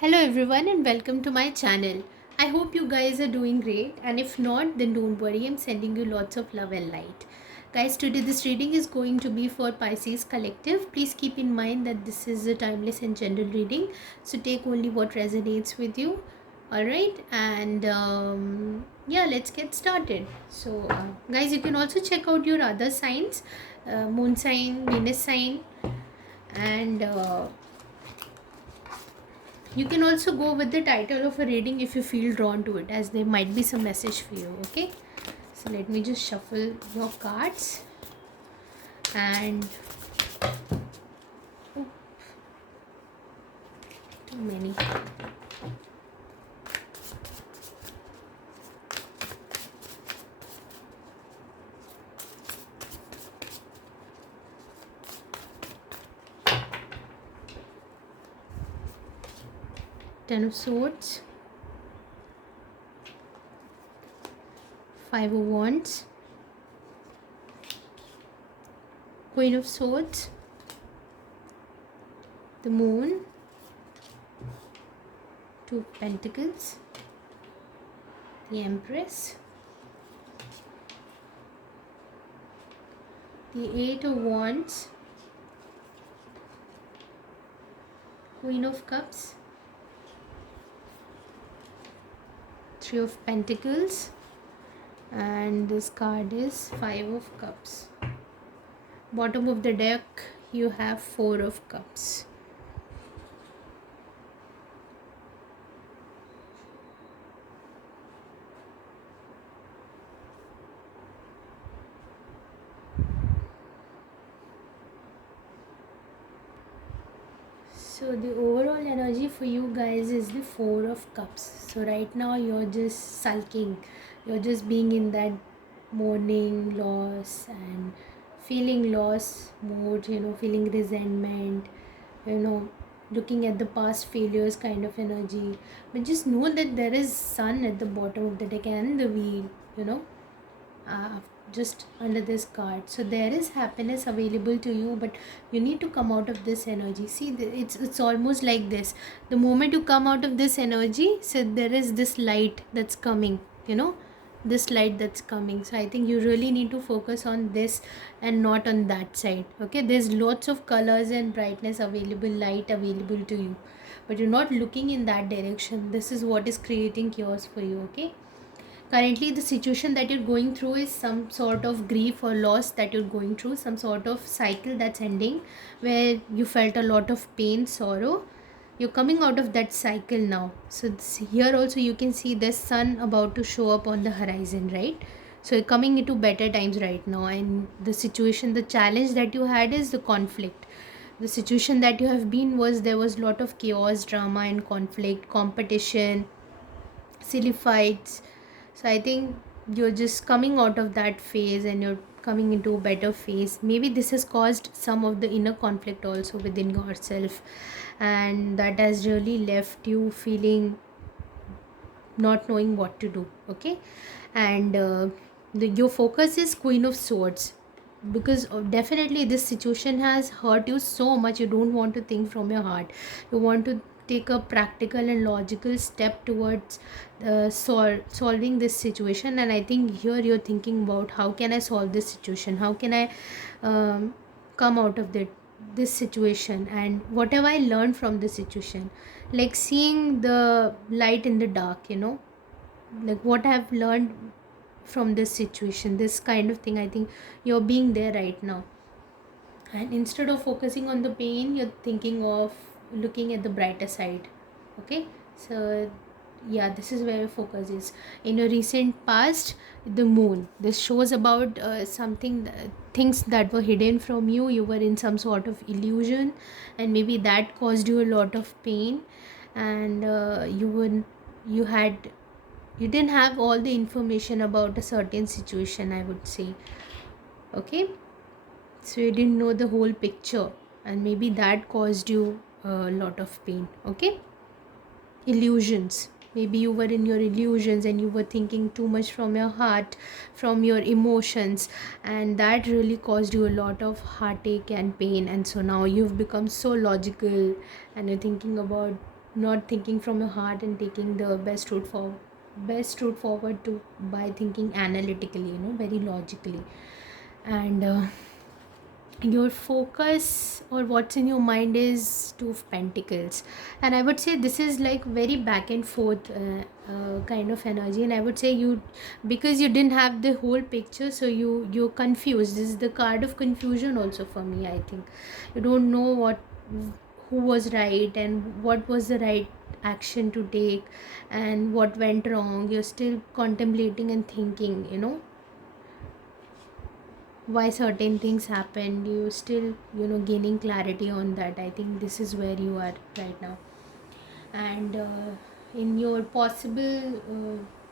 Hello everyone and welcome to my channel. I hope you guys are doing great, and if not then don't worry, I'm sending you lots of love and light. Guys, today this reading is going to be for Pisces collective. Please keep in mind that this is a timeless and general reading, so take only what resonates with you. Alright, and yeah, let's get started. Guys, you can also check out your other signs, moon sign, Venus sign, and you can also go with the title of a reading if you feel drawn to it, as there might be some message for you. Okay, so let me just shuffle your cards. And oh, too many. Ten of Swords, Five of Wands, Queen of Swords, the Moon, Two of Pentacles, the Empress, the Eight of Wands, Queen of Cups, Three of Pentacles, and this card is Five of Cups. Bottom of the deck you have Four of Cups. So the overall energy for you guys is the Four of Cups. So right now you're just sulking, you're just being in that mourning, loss and feeling loss mode, feeling resentment, looking at the past failures kind of energy. But just know that there is sun at the bottom of the deck and the wheel, uh, just under this card. So there is happiness available to you, but you need to come out of this energy. See, it's almost like this. The moment you come out of this energy, so there is this light that's coming, this light that's coming. So I think you really need to focus on this and not on that side. Okay, there's lots of colors and brightness available, light available to you, but you're not looking in that direction. This is what is creating chaos for you. Okay, currently the situation that you're going through is some sort of grief or loss that you're going through, some sort of cycle that's ending where you felt a lot of pain, sorrow. You're coming out of that cycle now. So here also you can see the sun about to show up on the horizon, right? So you're coming into better times right now, and the situation, the challenge that you had is the conflict. The situation that you have been was, there was a lot of chaos, drama and conflict, competition, silly fights. So I think you're just coming out of that phase and you're coming into a better phase. Maybe this has caused some of the inner conflict also within yourself, and that has really left you feeling not knowing what to do. Okay, and your focus is Queen of Swords, because definitely this situation has hurt you so much. You don't want to think from your heart, you want to take a practical and logical step towards solving this situation. And I think here you're thinking about, how can I solve this situation, how can I come out of this situation, and what have I learned from this situation, like seeing the light in the dark, like what I've learned from this situation, this kind of thing. I think you're being there right now, and instead of focusing on the pain, you're thinking of looking at the brighter side. Okay, so yeah, this is where your focus is. In your recent past, the moon, this shows about things that were hidden from you. You were in some sort of illusion, and maybe that caused you a lot of pain, and you didn't have all the information about a certain situation, I would say. Okay, so you didn't know the whole picture, and maybe that caused you a lot of pain. Okay, illusions, maybe you were in your illusions and you were thinking too much from your heart, from your emotions, and that really caused you a lot of heartache and pain. And so now you've become so logical, and you're thinking about not thinking from your heart and taking the best route forward to by thinking analytically, very logically. And your focus or what's in your mind is two of pentacles, and I would say this is like very back and forth kind of energy. And I would say you, because you didn't have the whole picture, so you're confused. This is the card of confusion also for me. I think you don't know who was right and what was the right action to take and what went wrong. You're still contemplating and thinking, why certain things happened. You still, gaining clarity on that. I think this is where you are right now. And in your possible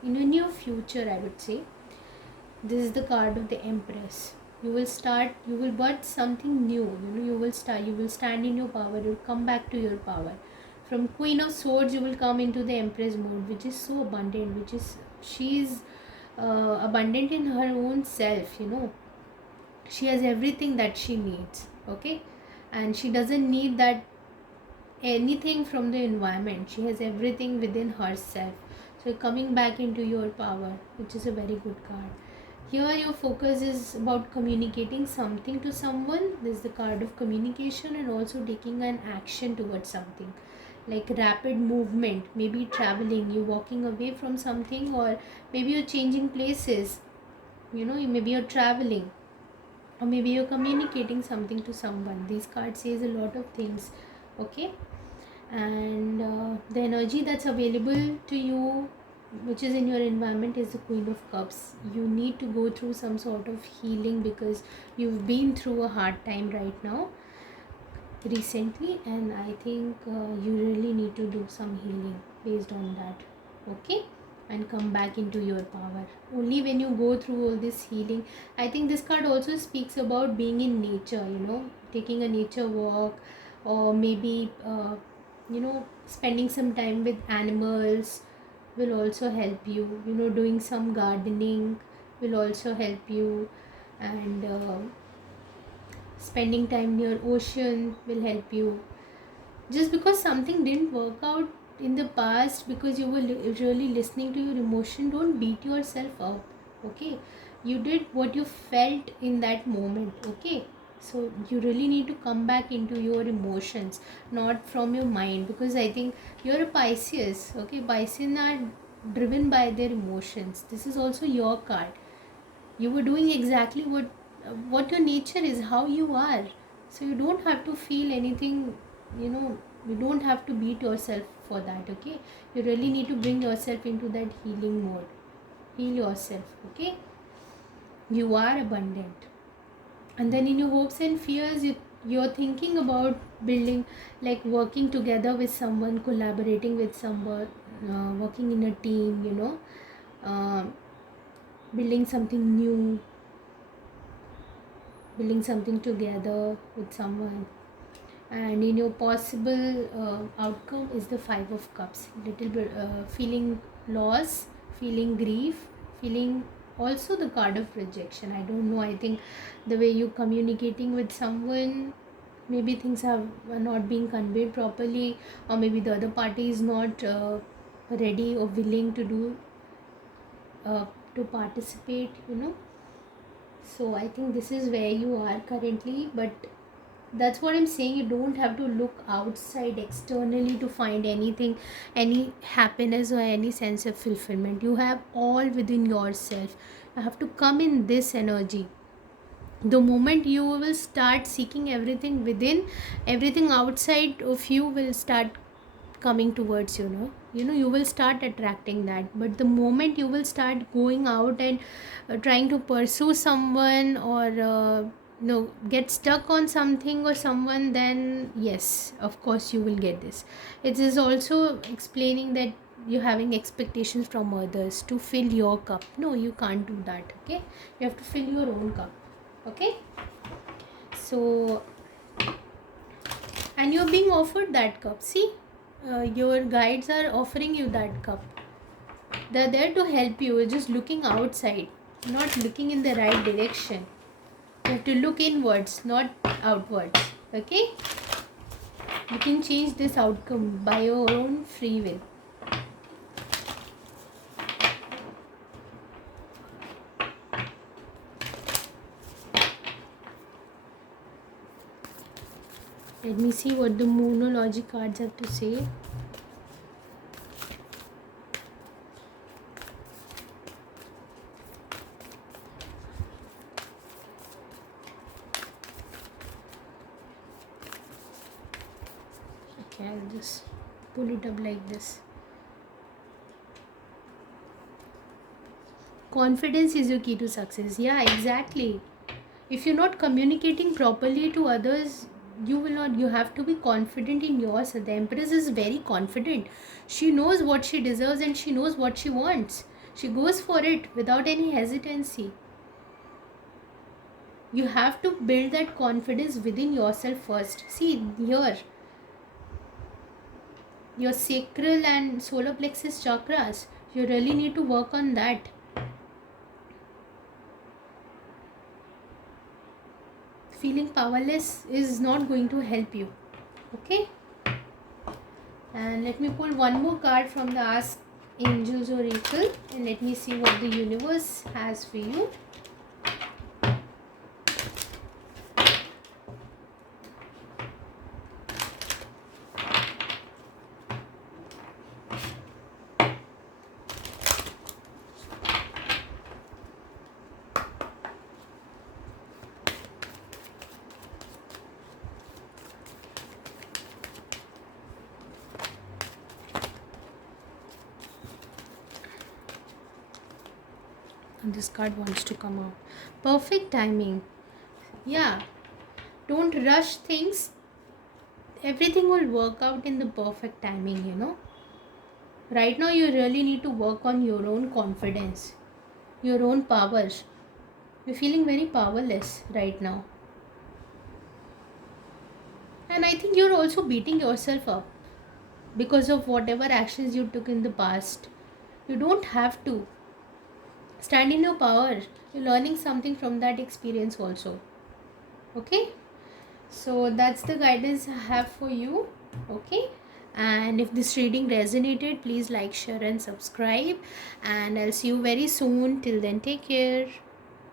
in your near future, I would say this is the card of the Empress. You will birth something new. You will stand in your power. You'll come back to your power. From Queen of Swords you will come into the Empress mode, which is so abundant, which is she's abundant in her own self. She has everything that she needs. Okay, and she doesn't need that anything from the environment. She has everything within herself. So coming back into your power, which is a very good card. Here your focus is about communicating something to someone. This is the card of communication, and also taking an action towards something, like rapid movement, maybe traveling, you walking away from something, or maybe you're changing places. Maybe you're traveling, or maybe you're communicating something to someone. These cards says a lot of things. Okay, and the energy that's available to you, which is in your environment, is the Queen of Cups. You need to go through some sort of healing, because you've been through a hard time right now recently, and I think you really need to do some healing based on that. Okay, and come back into your power. Only when you go through all this healing. I think this card also speaks about being in nature, taking a nature walk, or maybe spending some time with animals will also help you. Doing some gardening will also help you. And spending time near ocean will help you. Just because something didn't work out in the past, because you were really listening to your emotion, don't beat yourself up. Okay, you did what you felt in that moment. Okay, so you really need to come back into your emotions, not from your mind, because I think you're a Pisces. Okay, Pisces are driven by their emotions. This is also your card. You were doing exactly what your nature is, how you are. So you don't have to feel anything, you know you don't have to beat yourself for that. Okay, you really need to bring yourself into that healing mode. Heal yourself. Okay, you are abundant. And then in your hopes and fears, you're thinking about building, like working together with someone, collaborating with someone, working in a team, uh, building something new, building something together with someone. And in your possible outcome is the Five of Cups. Little bit feeling loss, feeling grief, feeling also the card of rejection. I don't know, I think the way you communicating with someone, maybe things are not being conveyed properly, or maybe the other party is not ready or willing to do uh, to participate. So I think this is where you are currently. But that's what I'm saying, you don't have to look outside externally to find anything, any happiness or any sense of fulfillment. You have all within yourself. You have to come in this energy. The moment you will start seeking everything within, everything outside of you will start coming towards you will start attracting that. But the moment you will start going out and trying to pursue someone, or get stuck on something or someone, then yes, of course you will get this. It is also explaining that you're having expectations from others to fill your cup. No, you can't do that. Okay, you have to fill your own cup. Okay, so, and you're being offered that cup. See, your guides are offering you that cup. They're there to help you. You're just looking outside, not looking in the right direction. You have to look inwards, not outwards. Okay, You can change this outcome by your own free will. Let me see what the Moonology cards have to say. Okay, I'll just pull it up like this. Confidence is your key to success. Yeah, exactly. If you're not communicating properly to others, you have to be confident in yourself. The Empress is very confident. She knows what she deserves and she knows what she wants. She goes for it without any hesitancy. You have to build that confidence within yourself first. See here, your sacral and solar plexus chakras, you really need to work on that. Feeling powerless is not going to help you. Okay, and let me pull one more card from the Ask Angels Oracle and let me see what the universe has for you. And this card wants to come out. Perfect timing. Yeah, don't rush things. Everything will work out in the perfect timing, you know. Right now, you really need to work on your own confidence, your own power. You're feeling very powerless right now. And I think you're also beating yourself up because of whatever actions you took in the past. You don't have to. Stand in your power. You're learning something from that experience also. Okay? So that's the guidance I have for you. Okay? And if this reading resonated, please like, share, and subscribe. And I'll see you very soon. Till then, take care.